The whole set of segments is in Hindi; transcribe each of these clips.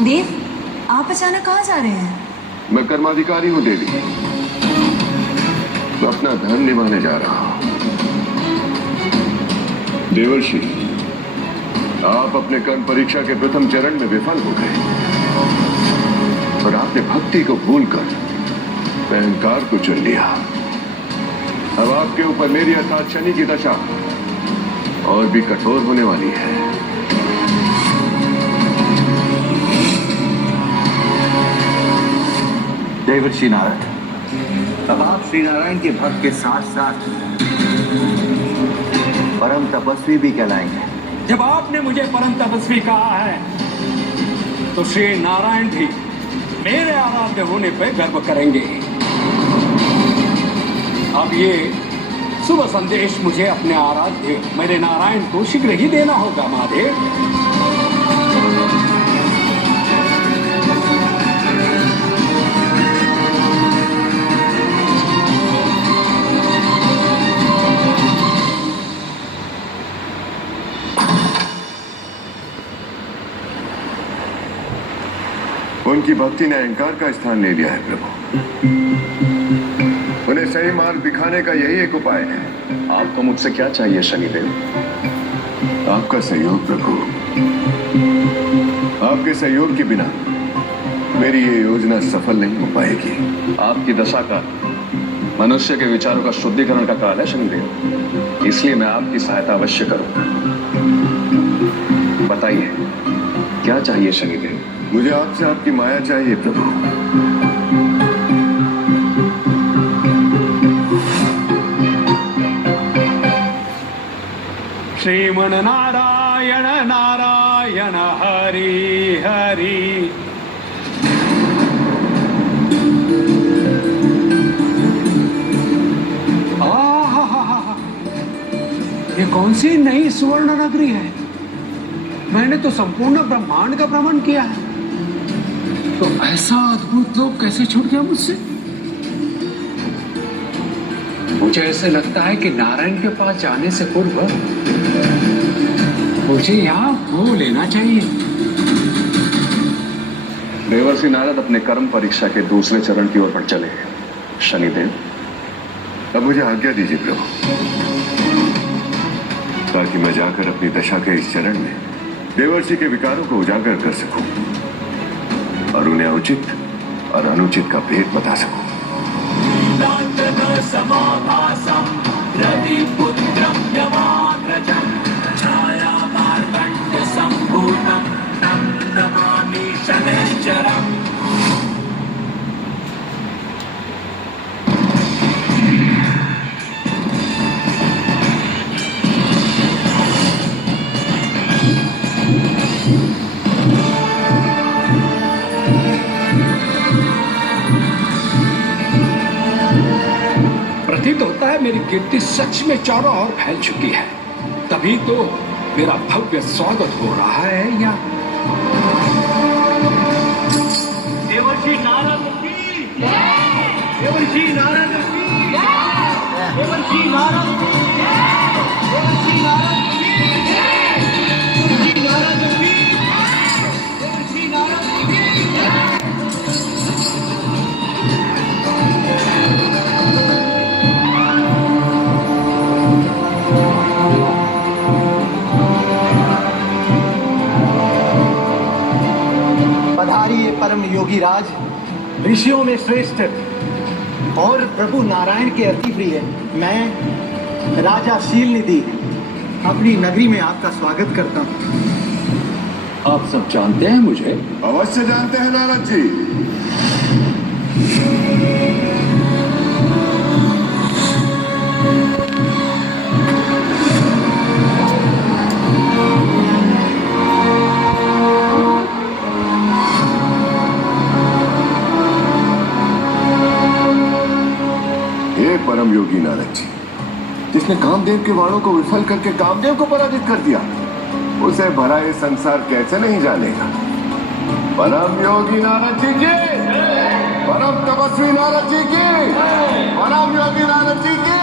देव, आप अचानक कहाँ जा रहे हैं? मैं कर्माधिकारी हूँ देवी, तो अपना धर्म निभाने जा रहा हूँ। देवर्षि, आप अपने कर्म परीक्षा के प्रथम चरण में विफल हो गए और आपने भक्ति को भूलकर अहंकार को चुन लिया। अब आपके ऊपर मेरी अर्थात शनि की दशा और भी कठोर होने वाली है। देवर्षि नारद, अब आप श्री नारायण के भक्त के साथ साथ परम तपस्वी भी कहलाएंगे। जब आपने मुझे परम तपस्वी कहा है तो श्री नारायण भी मेरे आराध्य होने पर गर्व करेंगे। अब ये शुभ संदेश मुझे अपने आराध्य मेरे नारायण को शीघ्र ही देना होगा। महादेव, उनकी भक्ति ने अहंकार का स्थान ले लिया है प्रभु। उन्हें सही मार्ग दिखाने का यही एक उपाय है। आपको मुझसे क्या चाहिए शनिदेव? आपका सहयोग प्रभु। आपके सहयोग के बिना मेरी ये योजना सफल नहीं हो पाएगी। आपकी दशा का मनुष्य के विचारों का शुद्धिकरण का काल है शनिदेव, इसलिए मैं आपकी सहायता अवश्य करूंगा। बताइए क्या चाहिए शनिदेव? मुझे आपसे आपकी माया चाहिए प्रभु। श्रीमन नारायण नारायण हरि हरि। ये कौन सी नई सुवर्ण नगरी है? मैंने तो संपूर्ण ब्रह्मांड का भ्रमण किया है, तो ऐसा अद्भुत लोक कैसे छूट गया मुझसे? मुझे ऐसे लगता है कि नारायण के पास जाने से पूर्व मुझे यहाँ वो लेना चाहिए। देवर्षि नारद अपने कर्म परीक्षा के दूसरे चरण की ओर बढ़ चले। शनिदेव, अब मुझे आज्ञा दीजिए प्रभु, ताकि मैं जाकर अपनी दशा के इस चरण में देवर्षि के विकारों को उजागर कर सकूं और उन्हें उचित और अनुचित का भेद बता सकूं। प्रतीत होता है मेरी कीर्ति सच में चारों ओर फैल चुकी है, तभी तो मेरा भव्य स्वागत हो रहा है। या देवर्षि नारद की, देवर्षि नारद की, देवर्षि नारद की, देवर्षि नारद की, देवर्षि नारद की, देवर्षि नारद की। पधारिए परम योगी राज, ऋषियों में श्रेष्ठ और प्रभु नारायण के अति प्रिय मैं राजा शील निधि अपनी नगरी में आपका स्वागत करता हूँ। आप सब जानते हैं मुझे? अवश्य जानते हैं नारद जी। परम योगी नारद जी, जिसने कामदेव के वाणों को विफल करके कामदेव को पराजित कर दिया, उसे भरा ये संसार कैसे नहीं जानेगा। परम योगी नारद जी की, परम तपस्वी नारद जी की, परम योगी नारद जी की।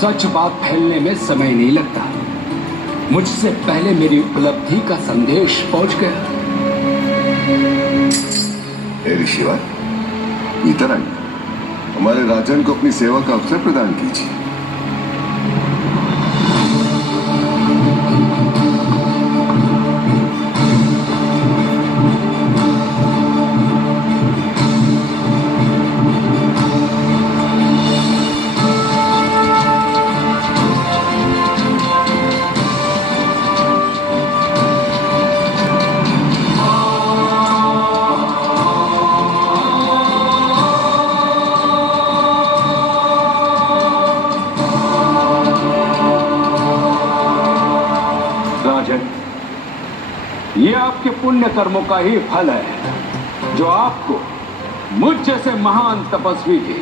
सच बात फैलने में समय नहीं लगता। मुझसे पहले मेरी उपलब्धि का संदेश पहुंच गया। हे ऋषिवर, भीतर आइए। हमारे राजन को अपनी सेवा का अवसर प्रदान कीजिए। ये आपके पुण्य कर्मों का ही फल है, जो आपको मुझ जैसे महान तपस्वी के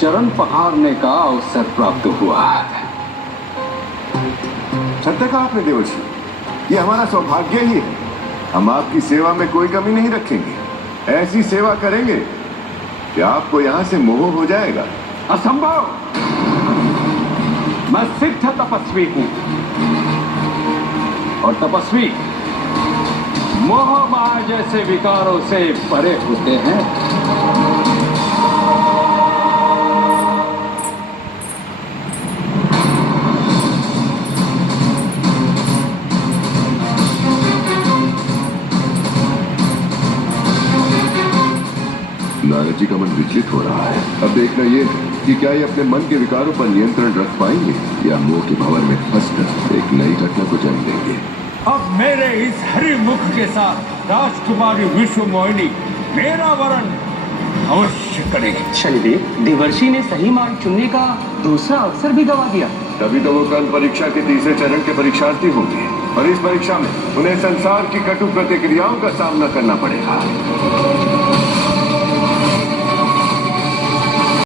चरण पखारने का अवसर प्राप्त हुआ है। सत्य कहा आपने देवर्षि, ये हमारा सौभाग्य ही है। हम आपकी सेवा में कोई कमी नहीं रखेंगे। ऐसी सेवा करेंगे कि आपको यहां से मोह हो जाएगा। असंभव! मैं सिद्ध तपस्वी हूं, और तपस्वी मोह माया जैसे विकारों से परे होते हैं। नारद जी का मन विचलित हो रहा है। अब देखना ये है कि क्या ये अपने मन के विकारों पर नियंत्रण रख पाएंगे या मोह के भंवर में फंसकर एक नई घटना को जन्म देंगे। अब मेरे इस हरिमुख के साथ राजकुमारी विश्व मोहिनी मेरा वरण अवश्य करेगी। शनिदेव, देवर्षि ने सही मार्ग चुनने का दूसरा अवसर भी गवा दिया। तभी तो वो कल परीक्षा के तीसरे चरण के परीक्षार्थी होंगे, और इस परीक्षा में उन्हें संसार की कटु प्रतिक्रियाओं का सामना करना पड़ेगा।